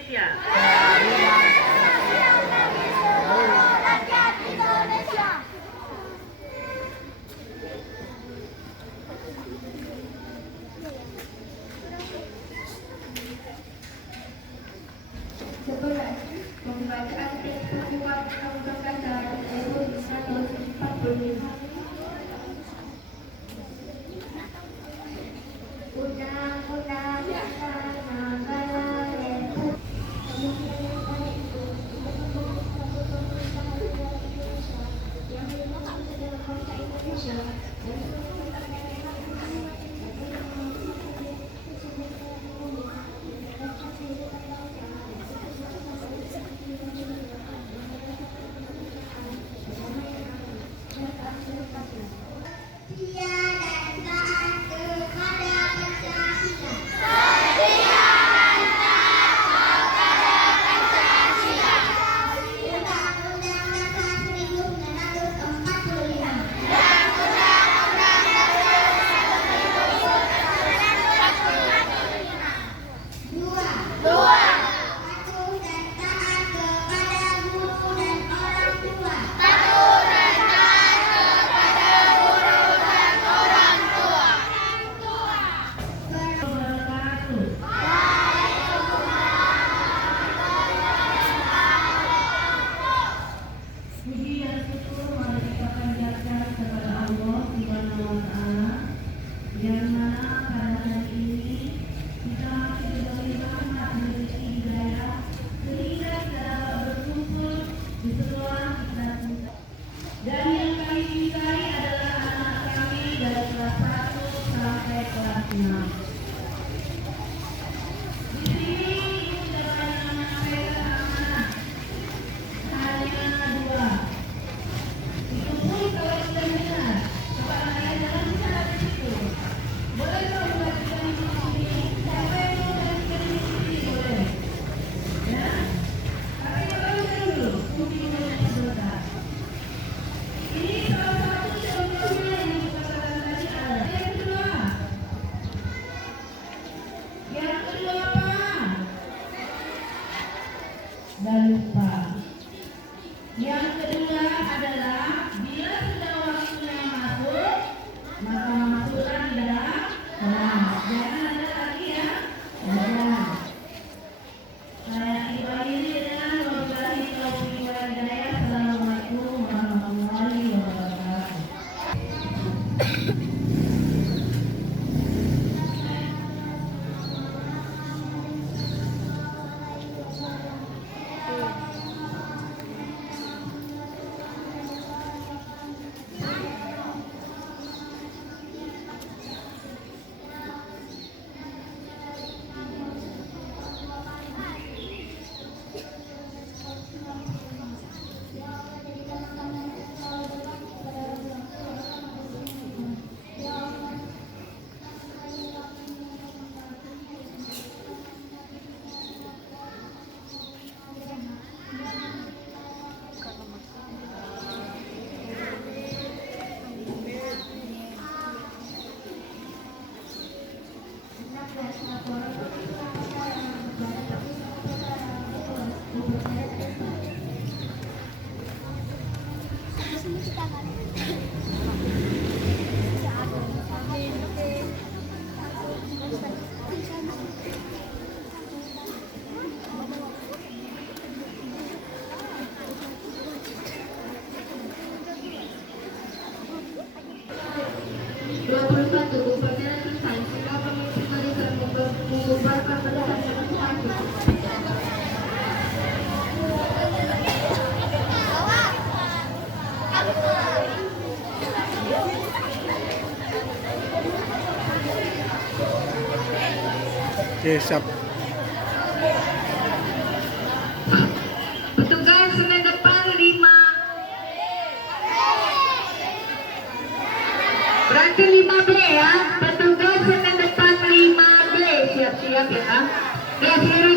Indonesia. Rakyat Indonesia. Pembacaan teks pembukaan Undang-Undang Dasar 1945. Undang-Undang Dasar Negara dan yang kami cintai adalah anak kami dari kelas 1 sampai kelas 6. Di sini ibu dapat menyampaikan amanah hanya 2. Itu pun kalau sudah benar, kepala ayah dalam bisa di situ. Boleh kalau membagikan di sini, siapa yang mau membagikan di sini boleh. Ya, tapi kalau dulu, mungkin boleh sebentar. Ini salah satu contohnya yang dikatakan tadi ada. Yang kedua apa? Dan lupa. Yang kedua adalah bila sudah waktunya masuk, maka masukkan di dalam kelas. Jangan ada lagi ya. Jangan. Saya akhiri dengan wabillahi taufiq wal hidayah. Assalamualaikum warahmatullahi wabarakatuh. Oke, siap. Petugas Senin depan 5. Berarti 5B ya. Petugas Senin depan 5B. Siap-siap ya. Dan seluruh